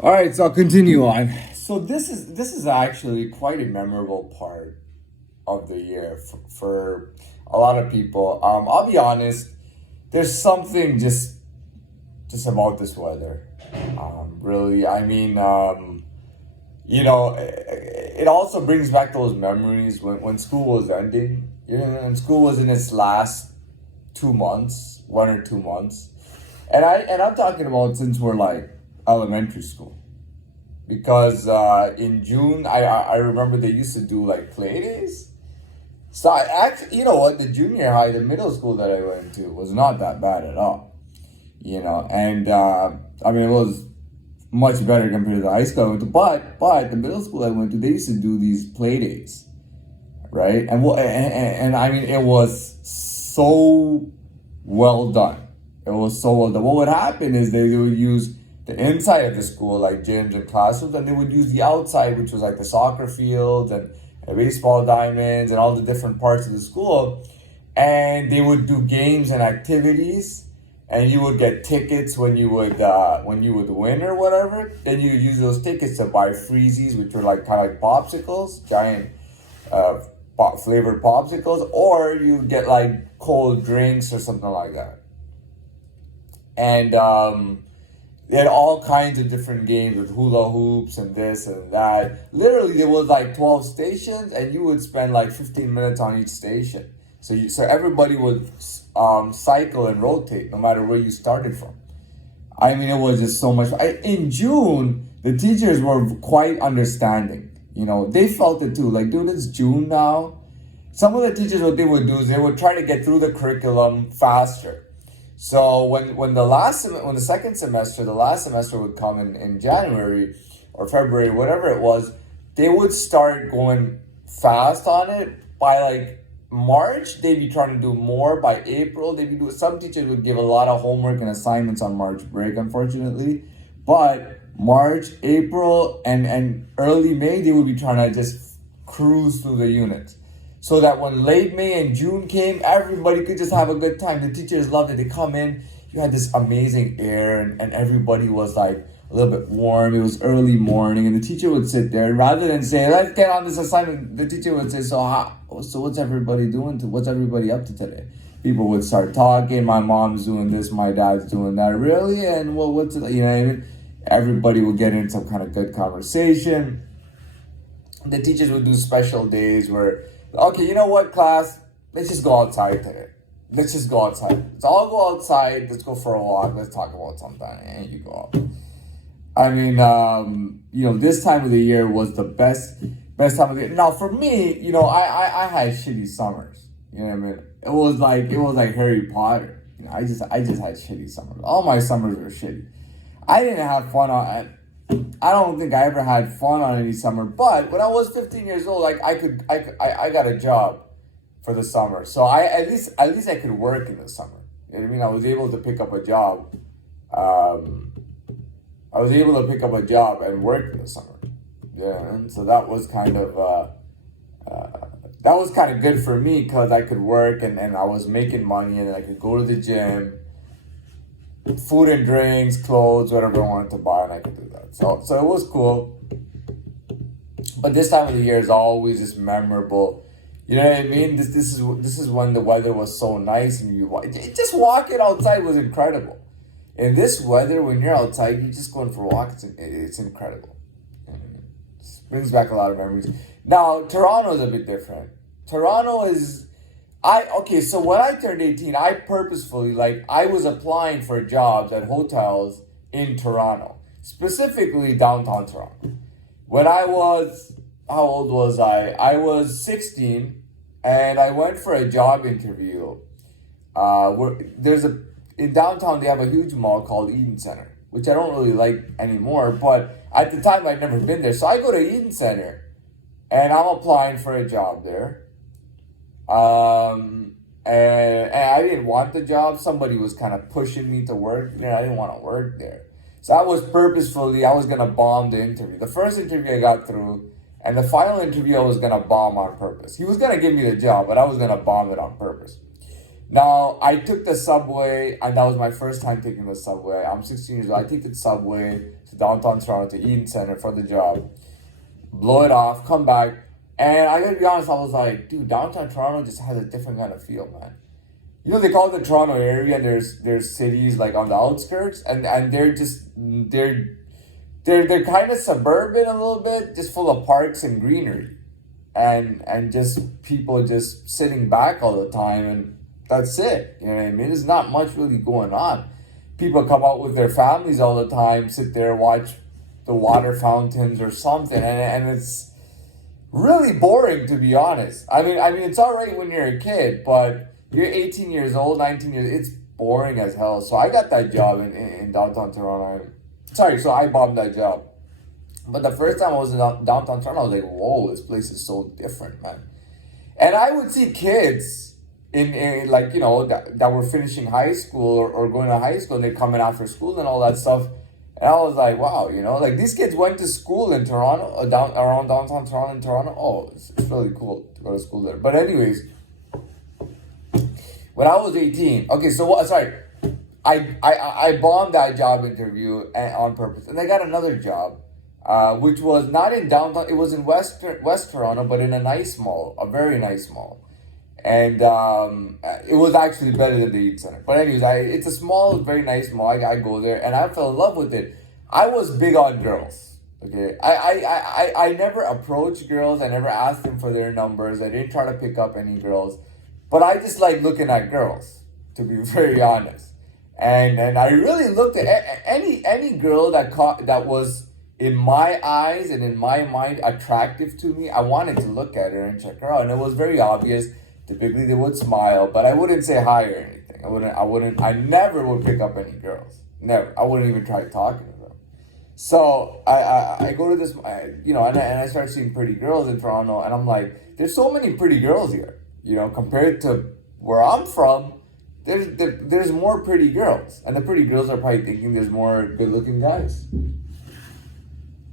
All right, so I'll continue on. So this is actually quite a memorable part of the year for a lot of people. I'll be honest. There's something just about this weather. Really, I mean, it also brings back those memories when school was ending. And school was in its last 2 months, 1 or 2 months, and I'm talking about since we're like elementary school because in June I remember they used to do like play days. So I actually, you know what, the junior high, the middle school that I went to was not that bad at all. And I mean it was much better compared to the high school I went to, but the middle school I went to, they used to do these play days, right? And I mean it was so well done. It was so well done. What would happen is they would use the inside of the school, like gyms and classrooms, and they would use the outside, which was like the soccer fields and baseball diamonds and all the different parts of the school. And they would do games and activities, and you would get tickets when you would win or whatever. Then you would use those tickets to buy freezies, which were like kind of like popsicles, giant uh, flavored popsicles, or you get like cold drinks or something like that. And they had all kinds of different games with hula hoops and this and that. Literally, there was like 12 stations, and you would spend like 15 minutes on each station. So everybody would cycle and rotate no matter where you started from. I mean, it was just so much. In June, the teachers were quite understanding. They felt it too. Like, dude, it's June now. Some of the teachers, what they would do is they would try to get through the curriculum faster. So when the second semester, the last semester would come in January or February, whatever it was, they would start going fast on it. By like March, they'd be trying to do more. By April, they'd be doing. Some teachers would give a lot of homework and assignments on March break, unfortunately. But March, April, and early May, they would be trying to just cruise through the units. So that when late May and June came, everybody could just have a good time. The teachers loved it. They come in, you had this amazing air, and everybody was like a little bit warm. It was early morning, and the teacher would sit there, and rather than say, let's get on this assignment, the teacher would say, so what's everybody doing? What's everybody up to today? People would start talking. My mom's doing this, my dad's doing that. Really? And well, what's it? What I mean? Everybody would get in some kind of good conversation. The teachers would do special days where, okay, you know what, class? Let's just go outside today. Let's just go outside. Let's all go outside. Let's go for a walk. Let's talk about something. And you go out. I mean, this time of the year was the best time of the year. Now, for me, I had shitty summers. You know what I mean? It was like Harry Potter. I just had shitty summers. All my summers were shitty. I didn't have fun on. I don't think I ever had fun on any summer. But when I was 15 years old, like I got a job for the summer, so I at least I could work in the summer. You know what I mean? I was able to pick up a job. Um, I was able to pick up a job and work in the summer. Yeah, and so that was kind of good for me because I could work and I was making money and I could go to the gym, food and drinks, clothes, whatever I wanted to buy, and I could do that. So it was cool. But this time of the year is always just memorable. You know what I mean? This is when the weather was so nice and just walking outside was incredible. In this weather, when you're outside, you're just going for a walk. It's incredible. It brings back a lot of memories. Now Toronto is a bit different. Toronto is I okay, so when I turned 18, I purposefully, like, I was applying for jobs at hotels in Toronto, specifically downtown Toronto. When I was, how old was I? I was 16, and I went for a job interview. In downtown, they have a huge mall called Eden Center, which I don't really like anymore, but at the time I'd never been there. So I go to Eden Center, and I'm applying for a job there. And I didn't want the job. Somebody was kind of pushing me to work there. I didn't want to work there. So I was going to bomb the interview. The first interview I got through, and the final interview I was going to bomb on purpose. He was going to give me the job, but I was going to bomb it on purpose. Now, I took the subway, and that was my first time taking the subway. I'm 16 years old. I take the subway to downtown Toronto to Eaton Center for the job, blow it off, come back, and I gotta be honest, I was like, dude, downtown Toronto just has a different kind of feel, man. You know, they call it the Toronto area, and there's cities like on the outskirts, and they're kind of suburban a little bit, just full of parks and greenery, and just people just sitting back all the time, and that's it. You know what I mean? There's not much really going on. People come out with their families all the time, sit there, watch the water fountains or something, and it's really boring, to be honest. I mean, it's all right when you're a kid, but you're 18 years old, 19 years, it's boring as hell. So I got that job in downtown Toronto. Sorry, so I bombed that job. But the first time I was in downtown Toronto, I was like, whoa, this place is so different, man. And I would see kids in like, you know, that were finishing high school or going to high school, and they're coming after school and all that stuff. And I was like, wow, you know, like these kids went to school in Toronto, around downtown Toronto, in Toronto. Oh, it's really cool to go to school there. But anyways, when I was 18, okay, so what? Sorry, I bombed that job interview on purpose, and I got another job, which was not in downtown. It was in West Toronto, but in a nice mall, a very nice mall, and it was actually better than the Eaton Center. But anyways, it's a small, very nice mall. I go there, and I fell in love with it. I was big on girls. Okay, I never approached girls. I never asked them for their numbers. I didn't try to pick up any girls. But I just like looking at girls, to be very honest. And I really looked at any girl that was in my eyes and in my mind attractive to me. I wanted to look at her and check her out, and it was very obvious. Typically, they would smile, but I wouldn't say hi or anything. I never would pick up any girls. Never. I wouldn't even try talking to them. So I go to this, you know, and I start seeing pretty girls in Toronto, and I'm like, there's so many pretty girls here. You know, compared to where I'm from, there's more pretty girls, and the pretty girls are probably thinking there's more good-looking guys.